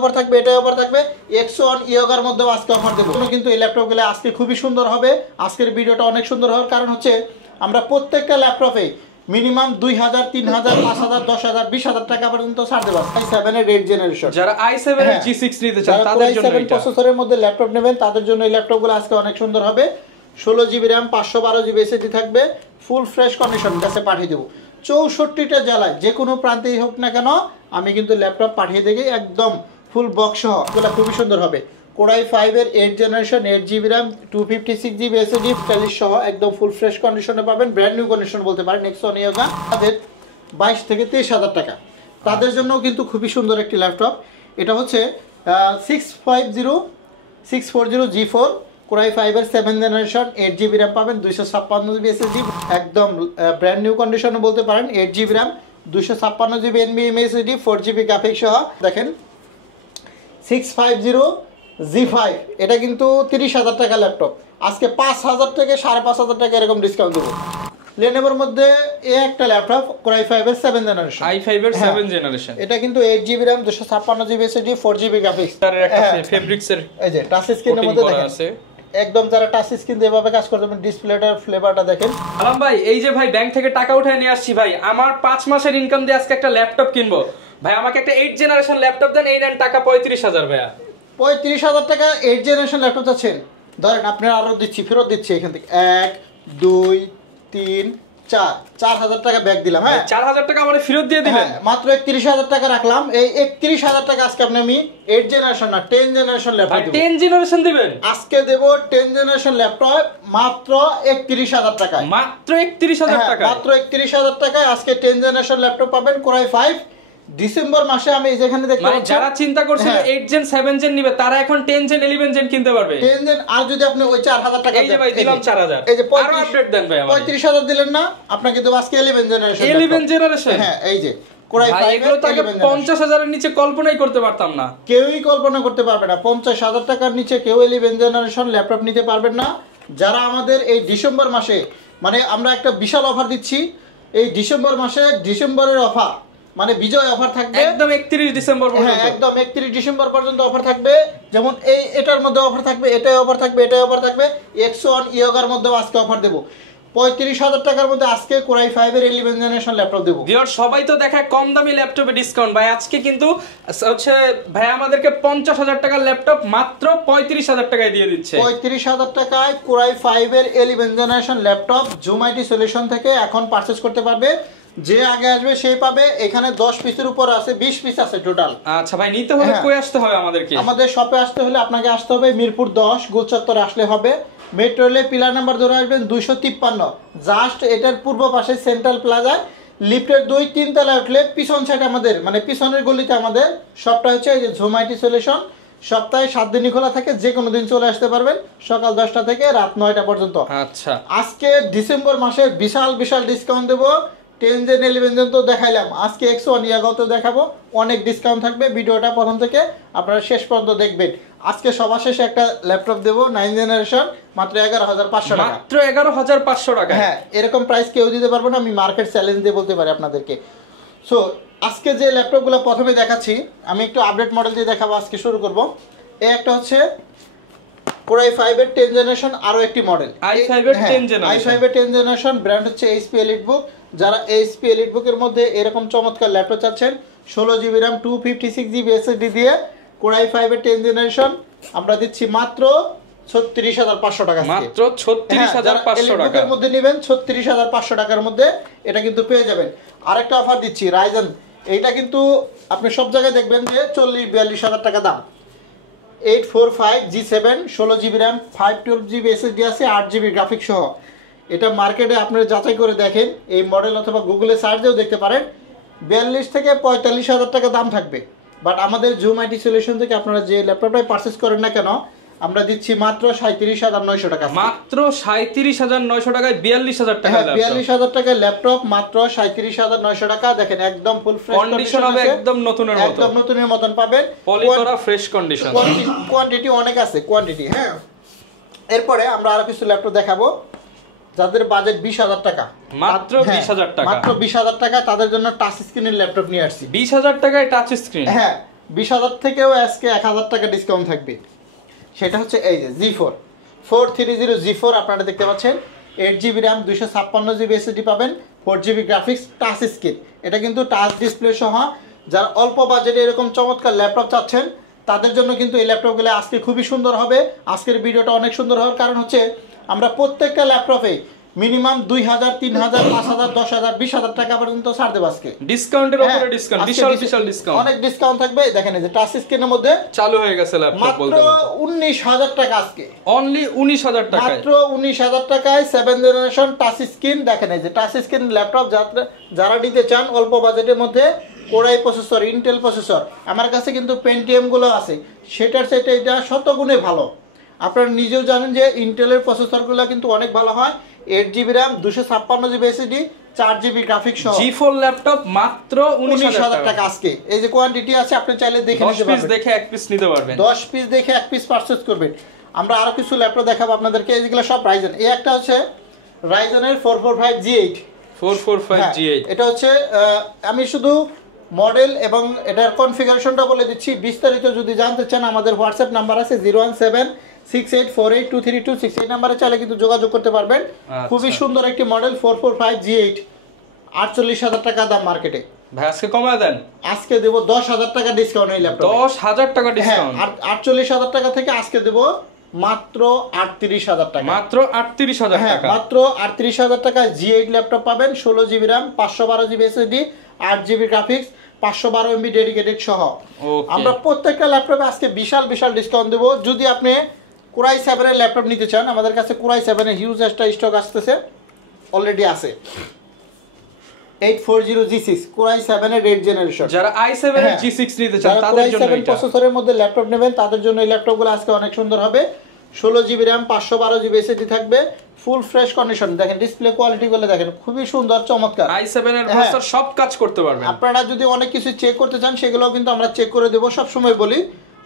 Offer থাকবে, এটাই offer থাকবে। X1 ইয়োগার মধ্যেও আজকে অফার দেবো। কিন্তু এই ল্যাপটপগুলো আজকে খুবই সুন্দর হবে। আজকের ভিডিওটা অনেক সুন্দর হওয়ার কারণ হচ্ছে আমরা প্রত্যেকটা ল্যাপটপে মিনিমাম 2000, 3000, 5000, 10000, 20000 টাকা পর্যন্ত ছাড় দেব। i7 এর 8 জেনারেশন, যারা i7 এর G6 নিতে চান তাদের জন্য i7 প্রসেসরের মধ্যে ল্যাপটপ নেবেন তাদের জন্য এই ল্যাপটপগুলো আজকে অনেক সুন্দর হবে। 16GB RAM, 512GB SSD থাকবে, ফুল ফ্রেশ কন্ডিশন কাছে পাঠিয়ে দেবো। 64টা জেলায় যে কোনো প্রান্তেই হোক না কেন আমি কিন্তু ল্যাপটপ পাঠিয়ে দেই একদম ফুল বক্স সহ। এগুলো খুবই সুন্দর হবে। Core i5 এর 8 generation, 8GB RAM, 256GB SSD stylish সহ একদম ফুল ফ্রেশ কন্ডিশনে পাবেন, ব্র্যান্ড নিউ কন্ডিশন বলতে পারেন। X1 ইয়োগা তাদের 22 থেকে 23,000 টাকা, তাদের জন্য কিন্তু খুবই সুন্দর একটি ল্যাপটপ। এটা হচ্ছে 640 G4 Core i5 এর 7 জেনারেশন, 8GB RAM পাবেন, 256GB SSD একদম ব্র্যান্ড নিউ কন্ডিশনে বলতে পারেন। 8GB RAM, 256GB NVMe SSD, 4GB graphics সহ। দেখেন 650 G5 এটা কিন্তু 30,000 টাকা ল্যাপটপ, আজকে 5000 থেকে 5500 টাকা এরকম ডিসকাউন্ট দেবো। Lenovoর মধ্যে এই একটা ল্যাপটপ Core i5 এর 7 জেনারেশন, i5 এর 7 জেনারেশন, এটা কিন্তু 8GB RAM, 256GB SSD, 4GB graphics. তার একটা ফেব্রিক্স এর এই যে টাচ স্ক্রিনের মধ্যে দেখেন একদম যারা টাচ স্ক্রিন দিয়ে এভাবে কাজ করতে পারেন। ডিসপ্লেটার ফ্লেভারটা দেখেন। আলম ভাই এই যে ভাই ব্যাংক থেকে টাকা উঠায় নিয়ে আসছি ভাই, আমার 5 মাসের ইনকাম দিয়ে আজকে একটা ল্যাপটপ কিনবো ভাই, আমাকে একটা 8 জেনারেশন ল্যাপটপ দেন। এই নেন টাকা 35,000 ভাইয়া। 35,000 টাকা 8 জেনারেশন ল্যাপটপ চাচ্ছেন? ধরেন আপনার আরো দিচ্ছি, ফেরত দিচ্ছি এখান থেকে 1 2 3 4 4000 টাকা ব্যাক দিলাম। হ্যাঁ 4000 টাকা আমারে ফেরত দিয়ে দিবেন। মাত্র 31,000 টাকা রাখলাম। এই 31,000 টাকা আজকে আপনি আমি 8 জেনারেশন না 10 জেনারেশন ল্যাপটপ দেব। 10 জেনারেশন দিবেন আজকে দেব 10 জেনারেশন ল্যাপটপ মাত্র 31,000 টাকায়। মাত্র 31,000 টাকা, মাত্র 31,000 টাকায় আজকে 10 জেনারেশন ল্যাপটপ পাবেন Core i5। ডিসেম্বর মাসে আমি যেখানে দেখতে পাচ্ছি যারা চিন্তা করছিল 8 জেন 7 জেন নিবে তারা এখন 10 জেন 11 জেন কিনতে পারবে। 10 জেন আর যদি আপনি ওই 4000 টাকা এই যে ভাই দিলাম 4000, এই যে আরো আপডেট দেন ভাই আমাদের। 35,000 দিলেন না আপনাকে দেব আজকে 11 জেনারেশন। 11 জেনারেশন, হ্যাঁ এই যে Core i5 এগুলো তো আগে 50,000 এর নিচে কল্পনাই করতে পারতাম না। কেউই কল্পনা করতে পারবে না। 50,000 টাকার নিচে কেউ 11 জেনারেশন ল্যাপটপ নিতে পারবেন না। যারা আমাদের এই ডিসেম্বর মাসে মানে আমরা একটা বিশাল অফার দিচ্ছি এই ডিসেম্বর মাসে, ডিসেম্বরের অফার মানে বিজয় অফার থাকবে একদম 31 ডিসেম্বর পর্যন্ত। হ্যাঁ একদম 31 ডিসেম্বর পর্যন্ত অফার থাকবে। যেমন এটার মধ্যে অফার থাকবে, এটাই অফার থাকবে, এটাই অফার থাকবে। X1 ইয়োগার মধ্যেও আজকে অফার দেব। 35,000 টাকার মধ্যে আজকে Core i5 এর 11 জেনারেশন ল্যাপটপ দেব। ভিউয়ার সবাই তো দেখায় কম দামি ল্যাপটপে ডিসকাউন্ট ভাই, আজকে কিন্তু হচ্ছে ভাই আমাদেরকে 50,000 টাকার ল্যাপটপ মাত্র 35,000 টাকায় দিয়ে দিচ্ছে। 35,000 টাকায় Core i5 এর 11 generation laptop zoom IT solution থেকে এখন পারচেজ করতে পারবে। যে আগে আসবে সেই পাবে। এখানে 10 পিসের উপর আছে, 20 পিস আছে টোটাল। আচ্ছা ভাই নিতে হলে কই আসতে হবে আমাদেরকে? আমাদের শপে আসতে হলে আপনাকে আসতে হবে মিরপুর 10 গোলচত্বরে আসলে হবে। মেট্রো রেলে পিলার নাম্বার ধরে আসবেন 253, জাস্ট এটার পূর্ব পাশে সেন্ট্রাল প্লাজায় লিফটের 2-3 তলায় উঠলে পিছন সাইড আমাদের মানে পিছনের গলিতে আমাদের শপটা হচ্ছে এই যে জুম আইটি সলিউশন। সপ্তাহে 7 দিনই খোলা থাকে, যে কোনো দিন চলে আসতে পারবেন সকাল 10টা থেকে রাত 9টা পর্যন্ত। আচ্ছা আজকে ডিসেম্বর মাসে বিশাল বিশাল ডিসকাউন্ট দেবো। 10 জেন 11 জেন তো দেখাইলাম, আজকে X1 ইয়োগাও দেখাবো, অনেক ডিসকাউন্ট থাকবে। ভিডিওটা প্রথম থেকে আপনারা শেষ পর্যন্ত দেখবেন। আজকে সবার শেষে একটা ল্যাপটপ দেবো 9 জেনারেশন মাত্র 11,500 টাকা। মাত্র 11,500 টাকা। হ্যাঁ এরকম প্রাইস কেউ দিতে পারবে না, আমি মার্কেট চ্যালেঞ্জ দিয়ে বলতে পারি আপনাদেরকে। সো আজকে যে ল্যাপটপগুলো প্রথমে দেখাচ্ছি আমি একটু আপডেট মডেল দিয়ে দেখাবো। আজকে শুরু করব। এই একটা হচ্ছে Core i5 এর 10 জেনারেশন, আরো একটি মডেল i5 এর 10 জেনারেশন। i5 এর 10 জেনারেশন, ব্র্যান্ড হচ্ছে HP EliteBook। যারা HP EliteBook এর মধ্যে এরকম চমৎকার ল্যাপটপ চাচ্ছেন 16GB RAM, 256GB SSD দিয়ে Core i5 এর 10 জেনারেশন আমরা দিচ্ছি মাত্র 36,500 টাকা। মাত্র 36,500 টাকা এর মধ্যে নেবেন 36,500 টাকার মধ্যে এটা কিন্তু পেয়ে যাবেন। আরেকটা অফার দিচ্ছি Ryzen, এইটা কিন্তু আপনি সব জায়গায় দেখবেন যে 40-42,000 টাকা দাম। 845 G7 16GB RAM, 512GB SSD আছে, 8GB গ্রাফিক্স সহ। এটা মার্কেটে আপনারা যাচাই করে দেখেন, এই মডেল অথবা গুগলে সার্চ দিয়েও দেখতে পারেন 42 থেকে 45,000 টাকা দাম থাকবে। বাট আমাদের জুম আইটি সলিউশন থেকে আপনারা যে ল্যাপটপটাই পারচেজ করেন না কেন আমরা দিচ্ছি মাত্র 37,900 টাকা। মাত্র 37,900 টাকায় 42,000 টাকা। 42,000 টাকার ল্যাপটপ মাত্র 37,900 টাকা। দেখেন একদম ফুল ফ্রেশ কন্ডিশন হবে, একদম নতুনের মতো, একদম নতুনের মতন পাবেন। পলি করা ফ্রেশ কন্ডিশন, কোয়ান্টিটি অনেক আছে, কোয়ান্টিটি। হ্যাঁ এরপরে আমরা আরো কিছু ল্যাপটপ দেখাবো যাদের বাজেট 20,000 টাকা। মাত্র 20,000 টাকা, মাত্র 20,000 টাকা তাদের জন্য টাচ স্ক্রিনের ল্যাপটপ নিয়ে আসছি। 20,000 টাকায় টাচ স্ক্রিন। হ্যাঁ 20,000 থেকেও আজকে 1,000 টাকা ডিসকাউন্ট থাকবে। সেটা হচ্ছে এই যে G4 430 G4 আপনারা দেখতে পাচ্ছেন, 8GB র্যাম, 256GB SSD পাবেন, 4GB গ্রাফিক্স, টাচ স্ক্রিন। এটা কিন্তু টাচ ডিসপ্লে সহ। যারা অল্প বাজেটে এরকম চমৎকার ল্যাপটপ চাচ্ছেন তাদের জন্য কিন্তু এই ল্যাপটপগুলো আজকে খুবই সুন্দর হবে। আজকের ভিডিওটা অনেক সুন্দর হওয়ার কারণ হচ্ছে আমরা প্রত্যেকটা ল্যাপটপে মিনিমাম 2,000, 3,000, 5,000, 10,000, 20,000 টাকা পর্যন্ত ছাড় দেব আজকে। ডিসকাউন্টের উপরে ডিসকাউন্ট, বিশাল বিশাল ডিসকাউন্ট, অনেক ডিসকাউন্ট থাকবে। দেখেন এই যে টাচ স্ক্রিনের মধ্যে চালু হয়ে গেছে ল্যাপটপ মাত্র 19,000 টাকা আজকে, অনলি 19,000 টাকায়, মাত্র 19,000 টাকায় 7 জেনারেশন টাচ স্ক্রিন। দেখেন এই যে টাচ স্ক্রিন ল্যাপটপ যারা নিতে চান অল্প বাজেটের মধ্যে, কোরাই প্রসেসর, ইন্টেল প্রসেসর, আমার কাছে কিন্তু পেন্টিয়াম গুলো আছে, সেটার সাথে এটা শতগুণে ভালো। আপনারা নিজেও জানেন যে ইন্টেলের প্রসেসরগুলো কিন্তু অনেক ভালো হয়। 8GB RAM, 256GB SSD, 4GB graphics সহ G4 ল্যাপটপ মাত্র 19,000 টাকা আজকে। এই যে কোয়ান্টিটি আছে, আপনি চাইলে দেখে নিতে 10 পিস পারবেন, দেখে 1 পিস নিতে পারবেন, 10 পিস দেখে 1 পিস পারচেজ করবেন। আমরা আরো কিছু ল্যাপটপ দেখাবো আপনাদেরকে, এইগুলো সব রাইজেন। এই একটা হচ্ছে রাইজেনের 445G8, 445G8, এটা হচ্ছে আমি শুধু মডেল এবং এটার কনফিগারেশনটা বলে দিচ্ছি। বিস্তারিত যদি জানতে চান আমাদের হোয়াটসঅ্যাপ নাম্বার আছে 01768482326, এই নাম্বারে চাইলে কিন্তু যোগাযোগ করতে পারবেন। খুবই সুন্দর একটি মডেল 445G8, 48,000 টাকা দাম মার্কেটে। ভাই আজকে কমায় দেন, আজকে দেব 10,000 টাকা ডিসকাউন্ট এই ল্যাপটপ, 10,000 টাকা ডিসকাউন্ট। 48,000 টাকা থেকে আজকে দেব মাত্র 38,000 টাকা, মাত্র 38,000 টাকা, মাত্র 38,000 টাকা G8 ল্যাপটপ পাবেন, 16GB RAM, 512GB SSD, 8GB graphics, 512MB dedicated সহ। আমরা প্রত্যেকটা ল্যাপটপে আজকে বিশাল বিশাল ডিসকাউন্ট দেব। যদি আপনি কোরাই 7 এর ল্যাপটপ নিতে চান, আমাদের কাছে কোরাই 7 এর হিউজ একটা স্টক আসতেছে, অলরেডি আছে। 840G6 কোরাই 7 এর 8 জেনারেশন। যারা i7 এর G6 নিতে চান তাদের জন্য এটা প্রসেসরের মধ্যে ল্যাপটপ নেবেন, তাদের জন্য এই ল্যাপটপগুলো আজকে অনেক সুন্দর হবে। 16GB র্যাম, 512GB SSD থাকবে, ফুল ফ্রেশ কন্ডিশন। দেখেন ডিসপ্লে কোয়ালিটি গুলো দেখেন, খুবই সুন্দর চমৎকার। i7 এর প্রসেসর সব কাজ করতে পারবেন। আপনারা যদি অনেক কিছু চেক করতে চান সেগুলোও কিন্তু আমরা চেক করে দেব, সব সময় বলি।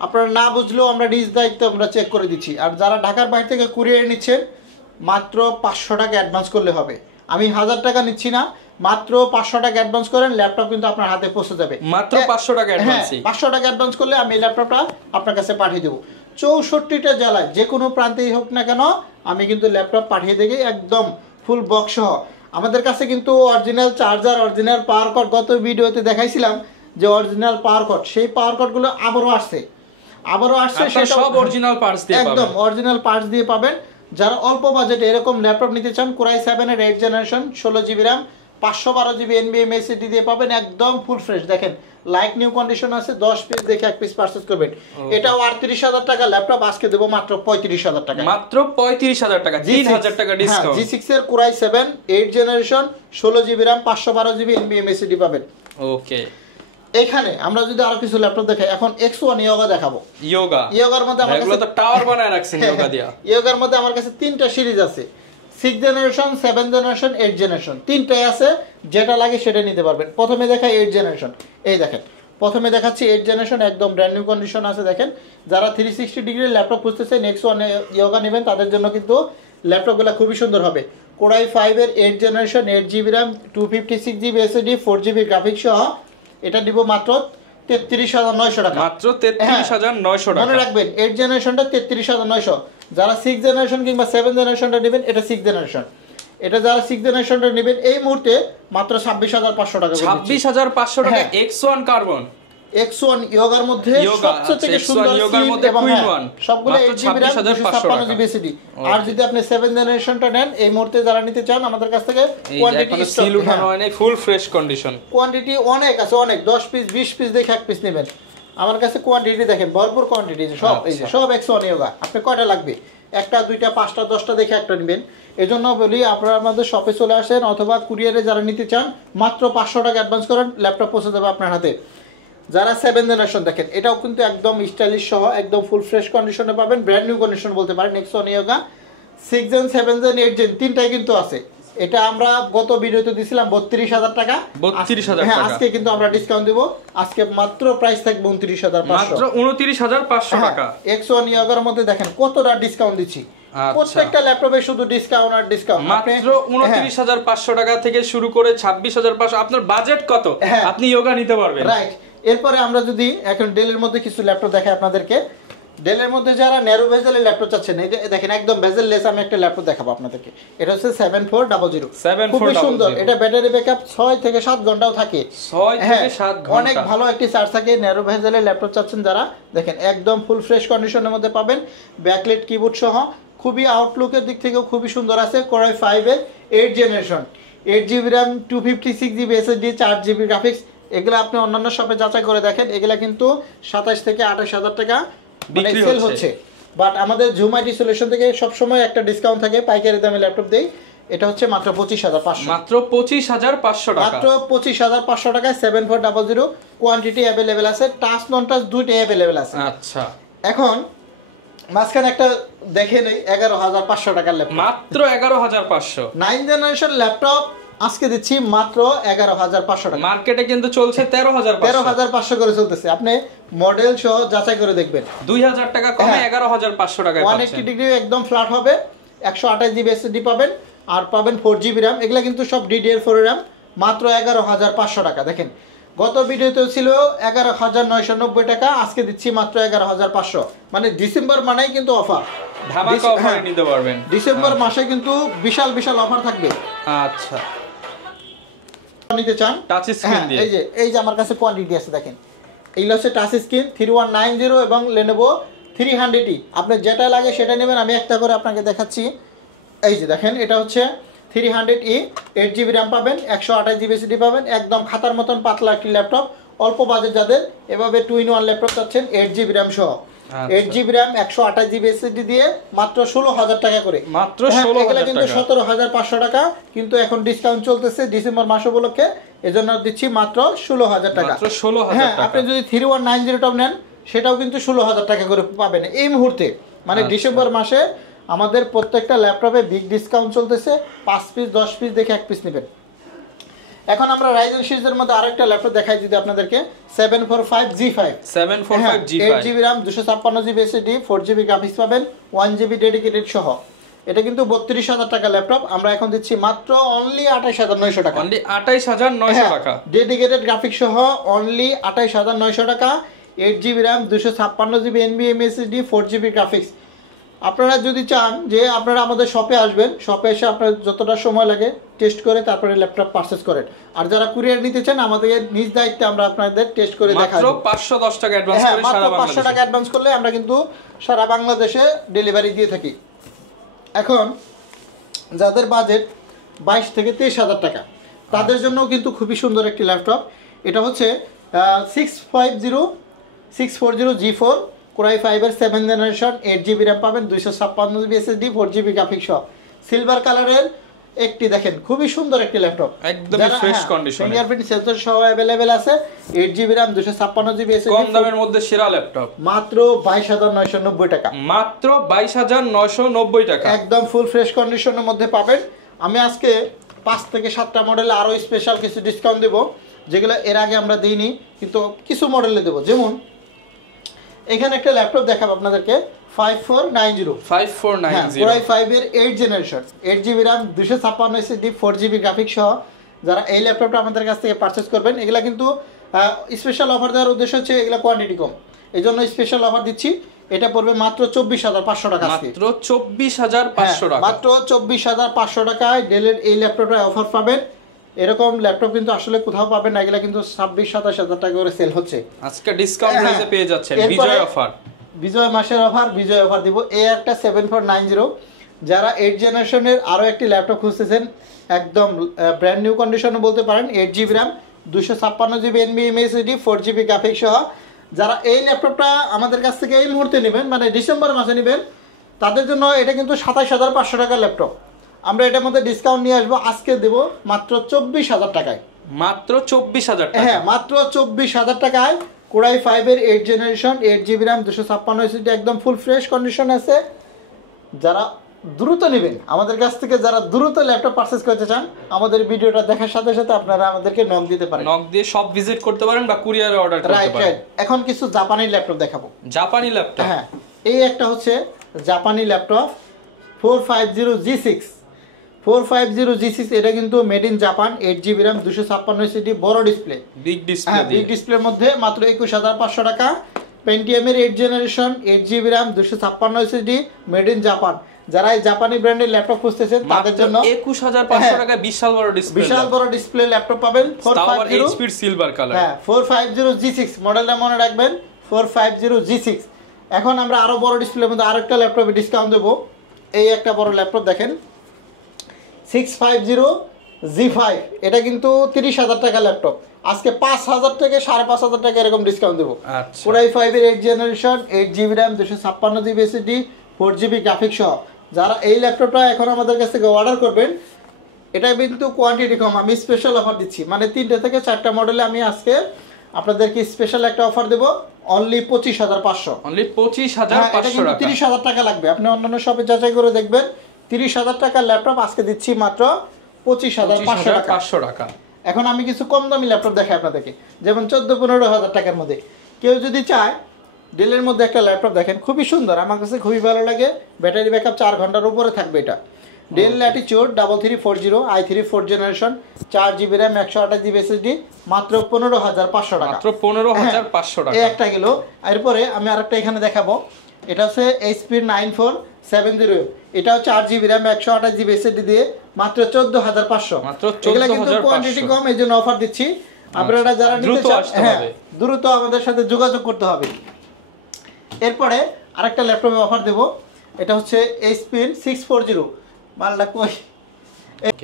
আপনারা না বুঝলেও আমরা নিজ দায়িত্বে আমরা চেক করে দিচ্ছি। আর যারা ঢাকার বাইরে থেকে কুরিয়ার নিচ্ছেন, মাত্র 500 টাকা অ্যাডভান্স করলে হবে। আমি 1000 টাকা নিচ্ছি না, মাত্র 500 টাকা অ্যাডভান্স করেন, ল্যাপটপ কিন্তু আপনার হাতে পৌঁছে যাবে। মাত্র 500 টাকা অ্যাডভান্স, 500 টাকা অ্যাডভান্স করলে আমি এই ল্যাপটপটা আপনার কাছে পাঠিয়ে দেবো। 64টা জেলায় যে কোনো প্রান্তেই হোক না কেন, আমি কিন্তু ল্যাপটপ পাঠিয়ে দেবো একদম ফুল বক্স সহ। আমাদের কাছে কিন্তু original charger, original power cord, গত ভিডিওতে দেখাইছিলাম যে অরিজিনাল পাওয়ার কর্ড, সেই পাওয়ার কর্ডগুলো আবারও আসছে, সেটা সব অরিজিনাল পার্টস দিয়ে পাবেন, একদম অরিজিনাল পার্টস দিয়ে পাবেন। যারা অল্প বাজেটে এরকম ল্যাপটপ নিতে চান, কোরাই 7 এর 8 generation, 16GB RAM, 512GB NVMe SSD দিয়ে পাবেন, একদম ফুল ফ্রেশ। দেখেন লাইক নিউ কন্ডিশন আছে, 10 পিস দেখে 1 পিস পারচেজ করবেন। এটাও 38,000 টাকা ল্যাপটপ, আজকে দেবো মাত্র 35,000 টাকা, মাত্র 35,000 টাকা, 3,000 টাকা ডিসকাউন্ট। G6 এর core i 7 8 generation, 16GB RAM, 512GB NVMe SSD পাবেন। ওকে, এখানে আমরা যদি আরো কিছু ল্যাপটপ দেখাই, এখন X1 ইয়োগা দেখাবো। ইয়োগার মধ্যে আমার কাছে তো টাওয়ার বানায় রাখছেন ইয়োগা দিয়া। ইয়োগার মধ্যে আমার কাছে 3টা সিরিজ আছে, 6 জেনারেশন, 7 জেনারেশন, 8 জেনারেশন, 3টাই আছে। যেটা লাগে সেটা নিতে পারবেন। প্রথমে দেখাই 8 জেনারেশন। এই দেখেন, প্রথমে দেখাচ্ছি 8 জেনারেশন, একদম ব্র্যান্ড নিউ কন্ডিশন আছে। দেখেন যারা 360 ডিগ্রি ল্যাপটপ খুঁজতেছেন, X1 ইয়োগা নেবেন, তাদের জন্য কিন্তু ল্যাপটপগুলো খুবই সুন্দর হবে। কোরাই 5 এর 8 generation, 8GB RAM, 256GB SSD, 4GB graphics সহ। এটা দিব মাত্র 33,900 টাকা, মাত্র 33,900 টাকা। মনে রাখবেন 8 জেনারেশনটা 33,900। যারা 6 জেনারেশন কিংবা 7 জেনারেশনটা নেবেন, এটা 6 জেনারেশন, এটা যারা 6 জেনারেশনটা নেবেন এই মুহূর্তে মাত্র 26,500 টাকা, 26,500 টাকা। X1 কার্বন, X1 ইয়োগার মধ্যে সবচেয়ে সুন্দর ইয়োগার মধ্যে কুইন 1, সবগুলো 8GB র্যাম, 256GB SSD। আর যদি আপনি 7 জেনারেশনটা নেন, এই মুহূর্তে যারা নিতে চান আমাদের কাছ থেকে কোয়ান্টিটি স্টক, সিল উঠানো হয় নাই, ফুল ফ্রেশ কন্ডিশন, কোয়ান্টিটি অনেক আছে, অনেক 10 পিস 20 পিস দেখে 1 পিস নেবেন। আমার কাছে কোয়ান্টিটি দেখেন, ভরপুর কোয়ান্টিটি, সব এই যে সব X1 ইয়োগা। আপনি কয়টা লাগবে? 1টা 2টা 5টা 10টা দেখে একটা নেবেন। এজন্য বলি আপনারা আমাদের শপে চলে আসেন, অথবা কুরিয়ারে যারা নিতে চান মাত্র 500 টাকা অ্যাডভান্স করেন, ল্যাপটপ পৌঁছে যাবে আপনার হাতে। যারা 7 জেনারেশন দেখেন, এটাও কিন্তু একদম স্টাইলিশ সহ, একদম ফুল ফ্রেশ কন্ডিশনে পাবেন, ব্র্যান্ড নিউ কন্ডিশন বলতে পারেন। X1 yoga 6 gen, 7 gen, 8 gen, তিনটাই কিন্তু আছে। এটা আমরা গত ভিডিওতে দিছিলাম 32,000 টাকা, 32,000 টাকা। আজকে কিন্তু আমরা ডিসকাউন্ট দেব, আজকে মাত্র প্রাইস থাকবে 29,500, মাত্র 29,500 টাকা। X1 ইয়োগার মধ্যে দেখেন কতটা ডিসকাউন্ট দিচ্ছি, প্রত্যেকটা ল্যাপটপে শুধু ডিসকাউন্ট আর ডিসকাউন্ট। মাত্র 29,500 টাকা থেকে শুরু করে 26,500। আপনার বাজেট কত, আপনি ইয়োগা নিতে পারবেন। রাইট, এরপরে আমরা যদি এখন ডেলের মধ্যে কিছু ল্যাপটপ দেখাই আপনাদেরকে, ডেলের মধ্যে যারা ন্যারো ভেজেলের ল্যাপটপ চাচ্ছেন, এই যে দেখেন একদম ভেজেল লেস আমি একটা ল্যাপটপ দেখাবো আপনাদেরকে। এটা হচ্ছে 7400, খুবই সুন্দর। এটা ব্যাটারি ব্যাকআপ 6 থেকে 7 ঘন্টাও থাকে। 6 থেকে 7 ঘন্টা, অনেক ভালো একটি চার্জ থাকে। ন্যারো ভেজেলের ল্যাপটপ চাচ্ছেন যারা, দেখেন একদম ফুল ফ্রেশ কন্ডিশনের মধ্যে পাবেন, ব্যাকলাইট কিবোর্ড সহ। খুবই আউটলুকের দিক থেকেও খুবই সুন্দর আছে। Core i5 এর 8 generation, 8GB RAM, 256GB SSD, 4GB graphics. এগুলো আপনি অন্যান্য শপে যাচাই করে দেখেন, এগুলা কিন্তু 27 থেকে 28,000 টাকা বিক্রি সেল হচ্ছে। বাট আমাদের জুম আইটি সলিউশন থেকে সবসময় একটা ডিসকাউন্ট থাকে, পাইকারি দামে ল্যাপটপ দেই। এটা হচ্ছে মাত্র 25,500, মাত্র 25,500 টাকা, মাত্র 25,500 টাকায় 7400। কোয়ান্টিটি অ্যাভেলেবেল আছে, টাচ নন টাচ দুইটাই অ্যাভেলেবেল আছে। আচ্ছা, এখন মাঝখানে একটা দেখে নেই 11,500 টাকার ল্যাপটপ, মাত্র 11,500। 9 জেনারেশন ল্যাপটপ আজকে দিচ্ছি মাত্র 11,500 টাকা। মার্কেটে কিন্তু চলছে 13,500, 13,500 করে চলতেছে। আপনি মডেল সহ যাচাই করে দেখবেন, 2,000 টাকা কমে 11,500 টাকায় 180 ডিগ্রি একদম ফ্ল্যাট হবে। 128GB SSD পাবেন, আর পাবেন 4GB RAM। এগুলা কিন্তু সব DDR4 RAM, মাত্র 11,500 টাকা। দেখেন গত ভিডিওতে ছিল 11,990 টাকা, আজকে দিচ্ছি মাত্র 11,500। মানে ডিসেম্বর মানেই কিন্তু অফার, ধামাকা অফারে নিতে পারবেন। ডিসেম্বর মাসে কিন্তু বিশাল বিশাল অফার থাকবে। আচ্ছা, নিতে চান টাচ স্ক্রিন দিয়ে, এই যে আমার কাছে কোয়ান্টিটি আছে, দেখেন এইগুলো হচ্ছে টাচ স্ক্রিন 3190 এবং Lenovo 300E। আপনি যেটা লাগে সেটা নেবেন, আমি একটা করে আপনাকে দেখাচ্ছি। এই যে দেখেন, এটা হচ্ছে 300E, 8GB RAM পাবেন, 128GB SSD পাবেন, একদম খাতার মতন পাতলা একটি ল্যাপটপ। অল্প বাজেট যাদের এভাবে 2-in-1 ল্যাপটপ চাচ্ছেন 8GB RAM সহ, 8GB RAM 128GB SSD দিয়ে মাত্র 16,000 টাকা করে। মাত্র 16,000 টাকা, কিন্তু 17,500 টাকা, কিন্তু এখন ডিসকাউন্ট চলতেছে ডিসেম্বর মাস উপলক্ষে, এজন্য দিচ্ছি মাত্র 16,000 টাকা। মাত্র 16,000 হ্যাঁ, টাকা। আপনি যদি 3190 নেন সেটাও কিন্তু 16,000 টাকা করে পাবেন এই মুহূর্তে। মানে ডিসেম্বর মাসে আমাদের প্রত্যেকটা ল্যাপটপে বিগ ডিসকাউন্ট চলতেছে। 5 পিস 10 পিস দেখে 1 পিস নেবেন। এখন আমরা রাইজেন সিরিজের মধ্যে আরেকটা ল্যাপটপ দেখাই দিতে আপনাদেরকে, 745G5, 745G5, 8GB RAM, 256GB SSD, 4GB graphics পাবেন, 1GB ডেডিকেটেড সহ। এটা কিন্তু 32,000 টাকা ল্যাপটপ, আমরা এখন দিচ্ছি মাত্র অনলি 28,900 টাকা, অনলি 28,900 টাকা। ডেডিকেটেড গ্রাফিক্স সহ অনলি 28,900 টাকা, 8GB RAM, 256GB NVMe SSD, 4GB graphics. আপনারা যদি চান যে আপনারা আমাদের শপে আসবেন, শপে এসে আপনার যতটা সময় লাগে টেস্ট করে তারপরে ল্যাপটপ পারচেজ করেন। আর যারা কুরিয়ার নিতে চান আমাদের নিজ দায়িত্বে আমরা আপনাদের টেস্ট করে দেখাই। মাত্র 510 টাকা অ্যাডভান্স করে সারা বাংলাদেশে, 500 টাকা অ্যাডভান্স করলে আমরা কিন্তু সারা বাংলাদেশে ডেলিভারি দিয়ে থাকি। এখন যাদের বাজেট 22 থেকে 23,000 টাকা, তাদের জন্য কিন্তু খুবই সুন্দর একটি ল্যাপটপ। এটা হচ্ছে 640G4 Core i5 এর 7 জেনারেশন, 8GB RAM পাবেন, 256GB SSD, 4GB গ্রাফিক্স সহ। সিলভার কালারের একটি দেখেন খুবই সুন্দর একটি ল্যাপটপ, একদম ফ্রেশ কন্ডিশনে, ফিঙ্গারপ্রিন্ট সেন্সর সহ अवेलेबल আছে। 8GB RAM, 256GB SSD, কম দামের মধ্যে সেরা ল্যাপটপ, মাত্র 22,990 টাকা, মাত্র 22,990 টাকা, একদম ফুল ফ্রেশ কন্ডিশনের মধ্যে পাবেন। আমি আজকে 5 থেকে 7টা মডেলে আরো স্পেশাল কিছু ডিসকাউন্ট দেব, যেগুলো এর আগে আমরা দিইনি, কিন্তু কিছু মডেলে দেব। যেমন এখানে একটা ল্যাপটপ দেখাবো আপনাদেরকে, 5490, Core i5 এর 8 generation, 8GB RAM, 256 SSD, 4GB graphics সহ। যারা এই ল্যাপটপটা আমাদের কাছ থেকে পারচেজ করবেন, এগুলা কিন্তু স্পেশাল অফার দেওয়ার উদ্দেশ্য হচ্ছে এগুলা কোয়ান্টিটি কম, এই জন্য স্পেশাল অফার দিচ্ছি। এটা পড়বে মাত্র 24,500 টাকা, মাত্র 24,500 টাকা, মাত্র 24,500 টাকায় ডেলের এই ল্যাপটপটা অফার পাবেন। এরকম ল্যাপটপ কিন্তু আসলে কোথাও পাবেন না, এগুলা কিন্তু 26-27 টাকা করে সেল হচ্ছে। আজকে ডিসকাউন্ট প্রাইসে পেয়ে যাচ্ছেন বিজয় অফার, বিজয় মাসের অফার, বিজয় অফার দিব। এই একটা 7490, যারা 8 জেনারেশনের আরো একটি ল্যাপটপ খুঁজতেছেন, একদম ব্র্যান্ড নিউ কন্ডিশনে বলতে পারেন, 8GB RAM, 256GB NVMe SSD, 4GB graphics সহ। যারা এই ল্যাপটপটা আমাদের কাছ থেকে এই মুহূর্তে নেবেন, মানে ডিসেম্বর মাসে নেবেন, তাদের জন্য এটা কিন্তু 27,500 টাকার ল্যাপটপ। আমরা এটার মধ্যে ডিসকাউন্ট নিয়ে আসবো, আজকে দেব মাত্র 24,000 টাকায়, মাত্র 24,000 টাকা, হ্যাঁ মাত্র 24,000 টাকায়। Core i5 এর 8 জেনারেশন, 8GB RAM, 256 SSD, একদম ফুল ফ্রেশ কন্ডিশন আছে। যারা দ্রুত নেবেন আমাদের কাছ থেকে, যারা দ্রুত ল্যাপটপ পারচেজ করতে চান, আমাদের ভিডিওটা দেখার সাথে সাথে আপনারা আমাদেরকে নক দিতে পারেন, নক দিয়ে সব ভিজিট করতে পারেন বা কুরিয়ারে অর্ডার করতে পারেন। এখন কিছু জাপানি ল্যাপটপ দেখাবো, জাপানি ল্যাপটপ। হ্যাঁ, এই একটা হচ্ছে জাপানি ল্যাপটপ 450G6, 450G6 এটা কিন্তু made in Japan, 8GB RAM, 256 বড় ডিসপ্লে, বিগ ডিসপ্লে হ্যাঁ বিগ ডিসপ্লের মধ্যে মাত্র 21500 টাকা। পেন্টিয়ামের 8 generation, 8GB RAM, 256 made in Japan. যারা এই জাপানি ব্র্যান্ডের ল্যাপটপ খুঁজতেছেন তাদের জন্য 21500 টাকা বিশাল বড় ডিসপ্লে, বিশাল বড় ডিসপ্লে ল্যাপটপ পাবেন। 450 এইচপি সিলভার কালার, হ্যাঁ 450G6 মডেলটা মনে রাখবেন, 450G6। এখন আমরা আরো বড় ডিসপ্লের মধ্যে আরেকটা ল্যাপটপে ডিসকাউন্ট দেবো। এই একটা বড় ল্যাপটপ দেখেন, 650G5, এটা কিন্তু 30,000 টাকা ল্যাপটপ, আজকে 5000 থেকে 5500 টাকা এরকম ডিসকাউন্ট দেবো। আচ্ছা Core i5 এর 8 generation, 8GB RAM, 256GB SSD, 4GB graphics সহ যারা এই ল্যাপটপটা এখন আমাদের কাছ থেকে অর্ডার করবেন, এটা কিন্তু কোয়ান্টিটি কম, আমি স্পেশাল অফার দিচ্ছি, মানে 3টে থেকে 4টা মডেলে আমি আজকে আপনাদেরকে স্পেশাল একটা অফার দেবো, অনলি 25,500, অনলি এটা 25,500 কিন্তু টাকা। 30,000 টাকা লাগবে, আপনি অন্যান্য শপে যাচাই করে দেখবেন। 30,000 টাকার ল্যাপটপ আজকে দিচ্ছি মাত্র 25,500 টাকা। এখন আমি কিছু কম দামি ল্যাপটপ দেখাই আপনাদেরকে, যেমন 14-15,000 টাকার মধ্যে। কেউ যদি চায় ডেলের মধ্যে একটা ল্যাপটপ দেখেন, খুবই সুন্দর, আমার কাছে খুবই ভালো লাগে, ব্যাটারি ব্যাকআপ 4 ঘন্টার উপরে থাকবে। এটা del Latitude 3340 i3 4 generation, 4GB RAM, 128GB SSD, মাত্র 15,500 টাকা, মাত্র 15,500 টাকা। এই একটা গেল। এরপরে আমি আরেকটা এখানে দেখাবো, এটা হচ্ছে HP 9470, এটাও 4GB RAM, 128GB SSD দিয়ে মাত্র 14,500। মাত্র এগুলা কিন্তু 14,500 কোয়ান্টিটি কম, এই জন্য অফার দিচ্ছি। আপনারা যারা নিতে দ্রুত চান, আসতে হ্যাঁ হবে। দ্রুত আমাদের সাথে যোগাযোগ করতে হবে। এরপরে আরেকটা ল্যাপটপে অফার দেব, এটা হচ্ছে HP 640, মালটা কই,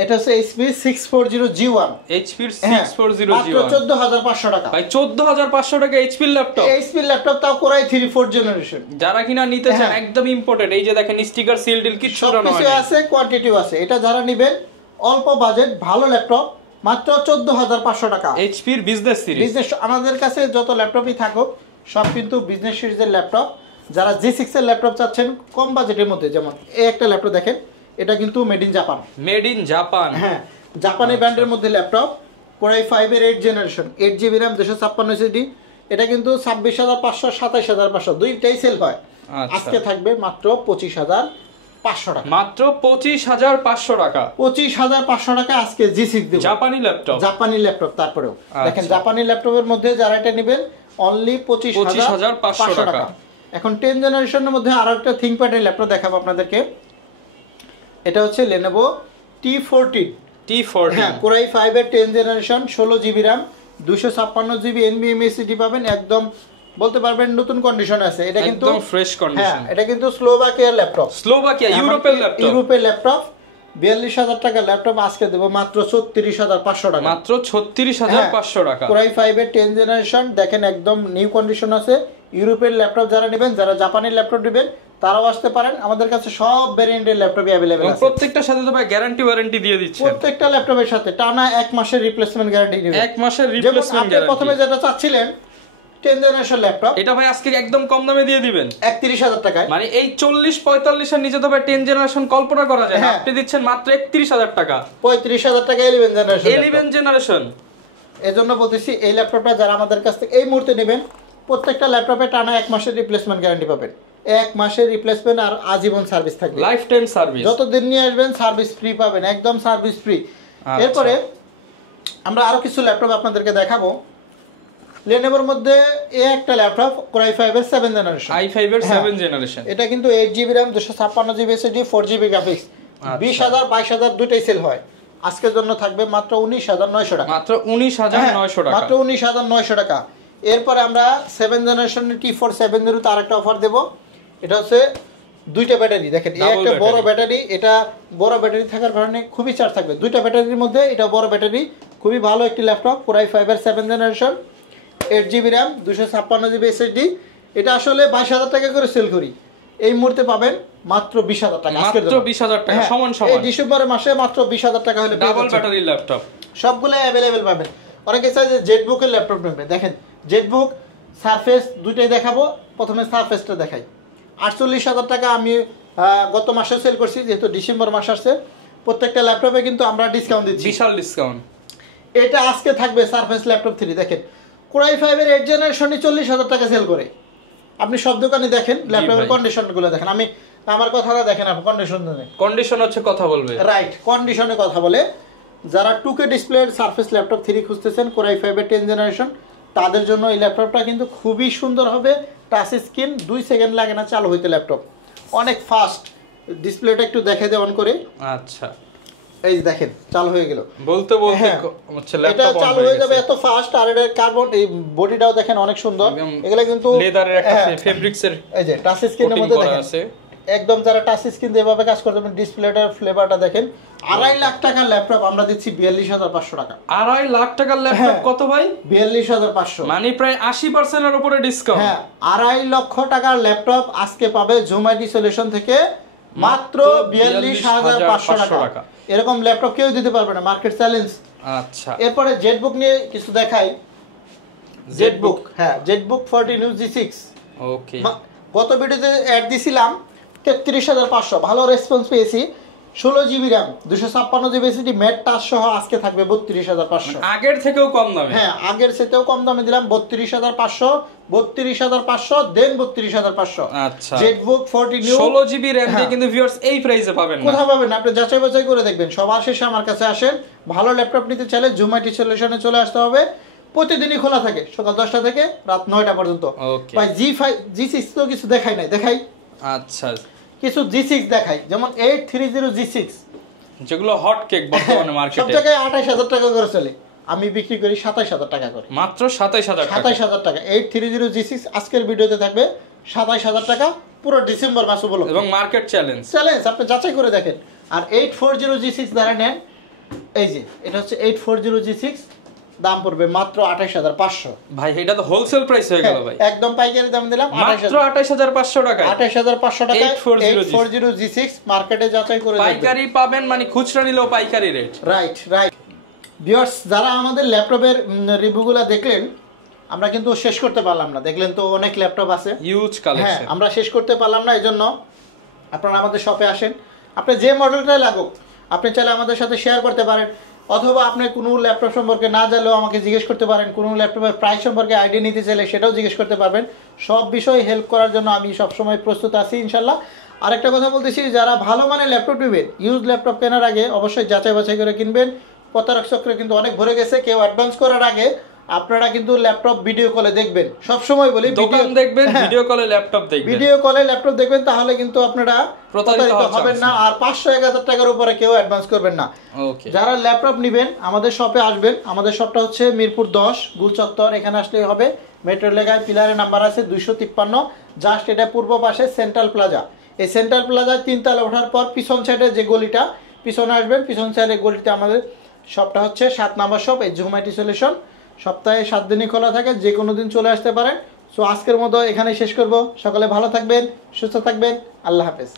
এটা হচ্ছে HP 640G1, HP 640G1 মাত্র 14,500 টাকা। ভাই 14,500 টাকা HP ল্যাপটপ, HP ল্যাপটপ তাও Core i3 4 জেনারেশন, যারা কিনা নিতে চান হ্যাঁ। একদম ইম্পোর্টেড। এই যে দেখেন স্টিকার সিল ডিল কিছু না সবকিছু আছে, কোয়ান্টিটিও আছে। এটা যারা নেবেন অল্প বাজেট ভালো ল্যাপটপ, মাত্র 14,500 টাকা। HP এর বিজনেস সিরিজ, বিজনেস আমাদের কাছে যত ল্যাপটপই থাকুক সব কিন্তু বিজনেস সিরিজের ল্যাপটপ। যারা G6 এর ল্যাপটপ চাচ্ছেন কম বাজেটের মধ্যে, যেমন এই একটা ল্যাপটপ দেখেন, এটা কিন্তু made in Japan, made in Japan, হ্যাঁ জাপানি ব্র্যান্ডের মধ্যে ল্যাপটপ, Core i5 এর 8 জেনারেশন, 8GB RAM, 256 SSD, এটা কিন্তু 26,500 27,500 দুইটাই সেল হয়। আচ্ছা। আজকে থাকবে মাত্র 25,500 টাকা, মাত্র 25,500 টাকা, 25,500 টাকা আজকে G6 দেব। জাপানি ল্যাপটপ, জাপানি ল্যাপটপ, তারপরেও দেখেন আচ্ছা। জাপানি ল্যাপটপের মধ্যে যারা এটা নেবেন অনলি 25,500 টাকা। এখন 10 জেনারেশনের মধ্যে আরো একটা থিংকপ্যাডের ল্যাপটপ দেখাবো আপনাদেরকে, এটা হচ্ছে Lenovo T14, হ্যাঁ Core i5 এর 10 generation, 16GB RAM, 256GB NVMe SSD পাবেন, একদম বলতে পারবেন নতুন কন্ডিশনে আছে। এটা কিন্তু একদম ফ্রেশ হ্যাঁ কন্ডিশন, এটা কিন্তু স্লোভাকিয়ার ল্যাপটপ, স্লোভাকিয়া ইউরোপের ল্যাপটপ, ইউরোপের ল্যাপটপ। 42,000 টাকার ল্যাপটপ আজকে দেবো মাত্র 36,500 টাকা, মাত্র 36,500 টাকা। Core i5 এর 10 জেনারেশন দেখেন একদম নিউ কন্ডিশন আছে। ইউরোপের ল্যাপটপ যারা নেবেন, যারা জাপানি ল্যাপটপ নেবেন তারাও আসতে পারেন, আমাদের কাছে সব ভেরিয়েন্টের ল্যাপটপই अवेलेबल আছে। প্রত্যেকটার সাথে তো ভাই গ্যারান্টি ওয়ারেন্টি দিয়ে দিচ্ছেন, প্রত্যেকটা ল্যাপটপের সাথে টানা 1 মাসের রিপ্লেসমেন্ট গ্যারান্টি দিবেন। 1 মাসের যেমন রিপ্লেসমেন্ট আপনি গ্যারান্টি। প্রথমে যেটা চাচ্ছিলেন 10 জেনারেশন ল্যাপটপ, এটা ভাই আজকে একদম কম দামে দিয়ে দিবেন 31,000 টাকায়, মানে এই 40-45 এর নিচে তো ভাই 10 জেনারেশন কল্পনা করা যায় না, হ্যাঁ। আপনি দিচ্ছেন মাত্র 31,000 টাকা, 35,000 টাকা 11 জেনারেশন। 11 জেনারেশন। এজন্য বলতেছি এই ল্যাপটপটা যারা আমাদের কাছ থেকে এই মুহূর্তে নেবেন, প্রত্যেকটা ল্যাপটপে টানা 1 মাসের রিপ্লেসমেন্ট গ্যারান্টি পাবেন, 1 মাসের রিপ্লেসমেন্ট আর আজীবন সার্ভিস থাকবে, লাইফ টাইম সার্ভিস, যতদিন নিয়ে আসবেন সার্ভিস ফ্রি পাবেন, একদম সার্ভিস ফ্রি। এরপরে আমরা আরো কিছু ল্যাপটপ আপনাদেরকে দেখাবো। Lenovoর মধ্যে এই একটা ল্যাপটপ Core i5 এর 7 জেনারেশন, i5 এর 7 জেনারেশন, এটা কিন্তু 8GB RAM, 256GB SSD, 4GB graphics, 20,000 22,000 দুইটাই সেল হয়। আজকের জন্য থাকবে মাত্র 19,900 টাকা, মাত্র 19,900 টাকা, মাত্র 19,900 টাকা। এরপরে আমরা 7 জেনারেশনের T470 তে আরেকটা অফার দেব, এটা হচ্ছে দুইটা ব্যাটারি দেখেন, এই একটা বড় ব্যাটারি, এটা বড় ব্যাটারি থাকার কারণে খুবই চার্জ থাকবে। দুইটা ব্যাটারির মধ্যে এটা বড় ব্যাটারি, খুবই ভালো একটি ল্যাপটপ Core i5 এর 7 generation, 8GB RAM, 256GB SSD, এটা আসলে 22,000 টাকা করে সেল করি, এই মুহূর্তে পাবেন মাত্র 20,000 টাকা, আজকের মাত্র জন্য 20,000 টাকা, সমান এই সমান ডিসেম্বরের মাসে মাত্র 20,000 টাকা হলে ডাবল ব্যাটারি ল্যাপটপ, সবগুলো অ্যাভেলেবেল পাবেন। অনেকে চাই যে জেটবুকের ল্যাপটপ নেবে, দেখেন জেটবুক সারফেস দুইটাই দেখাবো। প্রথমে সারফেসটা দেখাই, 48,000 টাকা আমি গত মাসে সেল করছি, যেহেতু ডিসেম্বর মাস আসছে প্রত্যেকটা ল্যাপটপে কিন্তু আমরা ডিসকাউন্ট দিচ্ছি, বিশাল ডিসকাউন্ট। এটা আজকে থাকবে সারফেস ল্যাপটপ 3 দেখেন Core i5 এর 8 জেনারেশনই 40,000 টাকা সেল করে। আপনি সব দোকানে দেখেন ল্যাপটপের কন্ডিশনগুলো দেখেন, আমি আমার কথাটা দেখেন আপনি কন্ডিশন জানেন, কন্ডিশন হচ্ছে কথা বলবে। রাইট, কন্ডিশনে কথা বলে। যারা 2K ডিসপ্লে সারফেস ল্যাপটপ 3 খুঁজতেছেন কোরাই 5 এর 10 জেনারেশন, তাদের জন্য এই ল্যাপটপটা কিন্তু খুবই সুন্দর হবে। টাচ স্ক্রিন, 2 সেকেন্ড লাগে না চালু হইতে, ল্যাপটপ অনেক ফাস্ট। ডিসপ্লেটা একটু দেখে দেন অন করে। আচ্ছা, এই যে দেখেন চালু হয়ে গেল বলতে বলতে হ্যাঁ, হচ্ছে এটা ল্যাপটপ অন চালু হয়ে হয়ে যাবে গেছে। এত ফাস্ট। আর এটা কার্বন, এই বডিটাও দেখেন অনেক সুন্দর। একদম এগুলা কিন্তু লেদারের একটা হ্যাঁ, ফেব্রিক্সের এই যে টাচ স্ক্রিনের মধ্যে করা দেখেন আছে। একদম যারা টাচ স্ক্রিন দিয়ে এভাবে কাজ করতে পারেন, ডিসপ্লেটার ফ্লেভারটা দেখেন। 2.5 লাখ টাকার ল্যাপটপ আমরা দিচ্ছি 42,500 টাকা। 2.5 লাখ টাকার ল্যাপটপ হ্যাঁ। কত ভাই? 42,500, মানে প্রায় 80% এর উপরে ডিসকাউন্ট। হ্যাঁ 2.5 লক্ষ টাকার ল্যাপটপ আজকে পাবে জুম আইটি সলিউশন থেকে মাত্র 42,500 টাকা। এরকম ল্যাপটপ কেউ দিতে পারবে না, মার্কেট চ্যালেঞ্জ। আচ্ছা, এরপরে জেটবুক নিয়ে কিছু দেখাই। জেটবুক, হ্যাঁ জেটবুক 14 UG6। ওকে, গত ভিডিওতে অ্যাড দিছিলাম 33,500, ভালো রেসপন্স পেয়েছি। 16GB RAM, 256GB SSD, mat touch সহ আজকে থাকবে 32,500। আগের থেকেও কম দামে। হ্যাঁ আগের চেয়েও কম দামে দিলাম 32,500, 32,500 দেন 32,500। আচ্ছা, জেটবুক 14 নিউ 16GB র‍্যাম দিয়ে হ্যাঁ। কিন্তু ভিউয়ার্স এই প্রাইসে পাবেন না। কোথাও পাবেন না, আপনি যাচাই বাছাই করে দেখবেন। সবার শেষে আমার কাছে আসেন। ভালো ল্যাপটপ নিতে চাইলে জুম আইটি সলিউশনে চলে আসতে হবে। প্রতিদিনই খোলা থাকে সকাল 10টা থেকে রাত 9টা পর্যন্ত। ওকে, ভাই G6 তো কিছু দেখাই নাই, দেখাই আচ্ছা, কিছু G6 দেখাই, যেমন 830 G6 যেগুলো হট কেক বর্তমানে সব মার্কেটে জায়গায় 28,000 টাকা করে চলে, আমি বিক্রি করি 27,000 টাকা করে। মাত্র 27,000 টাকা। 27,000 টাকা 830 G6 আজকের ভিডিওতে থাকবে 27,000 টাকা পুরো ডিসেম্বর মাস উপলক্ষে। এবং মার্কেট চ্যালেঞ্জ চ্যালেঞ্জ, আপনি যাচাই করে দেখেন। আর 840 G6 দ্বারা নেন, এই যে এটা হচ্ছে 840 G6, দাম পড়বে মাত্র 28,500। ভাই এটা তো হোলসেল প্রাইস হয়ে গেল ভাই। একদম পাইকারি দাম দিলাম মাত্র 28,500 টাকা। 28,500 টাকা 840 G6 মার্কেটে যাচাই করে দেখবেন। পাইকারি পাবেন, মানে খুচরা নিলেও পাইকারি রেট। Right right. ভিউয়ার্স যারা আমাদের ল্যাপটপের রিভিউগুলো দেখলেন, আমরা কিন্তু শেষ করতে পারলাম না, দেখলেন তো অনেক ল্যাপটপ আছে, হিউজ হ্যাঁ কালেকশন। আমরা শেষ করতে পারলাম না। এই জন্য আপনারা আমাদের শপে আসেন। আপনি যে মডেলটাই লাগুক আপনি চাইলে আমাদের সাথে শেয়ার করতে পারেন, অথবা আপনি কোনো ল্যাপটপ সম্পর্কে না জানলেও আমাকে জিজ্ঞেস করতে পারেন। কোনো ল্যাপটপের প্রাইস সম্পর্কে আইডিয়া নিতে চাইলে সেটাও জিজ্ঞেস করতে পারবেন। সব বিষয়ে হেল্প করার জন্য আমি সবসময় প্রস্তুত আছি ইনশাল্লাহ। আরেকটা কথা বলতেছি, যারা ভালো মানের ল্যাপটপ নেবেন, ইউজ ল্যাপটপ কেনার আগে অবশ্যই যাচাই বাছাই করে কিনবেন। প্রতারক চক্রে কিন্তু অনেক ভরে গেছে। কেউ অ্যাডভান্স করার আগে আপনারা কিন্তু ল্যাপটপ ভিডিও কলে দেখবেন। সবসময় বলি দোকান দেখবেন, হ্যাঁ, ভিডিও কলে ল্যাপটপ দেখবেন। ভিডিও কলে ল্যাপটপ দেখবেন, তাহলে কিন্তু আপনারা প্রতারিত প্রতারিত হবেন না। আর 500-1000 টাকার উপরে কেউ অ্যাডভান্স করবেন না। ওকে, যারা ল্যাপটপ নেবেন আমাদের শপে আসবেন। আমাদের শপটা হচ্ছে মিরপুর 10 গুল চত্বর, এখানে আসলেই হবে। মেট্রো লেগায় পিলারের নাম্বার আছে 253, জাস্ট এটা পূর্ব পাশে সেন্ট্রাল প্লাজা। এই সেন্ট্রাল প্লাজায় 3 তলা ওঠার পর পিছন সাইডে যে গলিটা, পিছনে আসবেন, পিছন সাইডের গলিতে আমাদের শপটা হচ্ছে 7 নাম্বার শপ, এই জুম আইটি সলিউশন। সপ্তাহে 7 দিনই খোলা থাকে, যে কোনো দিন চলে আসতে পারেন। সো আজকের মতো এখানেই শেষ করব। সকলে ভালো থাকবেন, সুস্থ থাকবেন, আল্লাহ হাফেজ।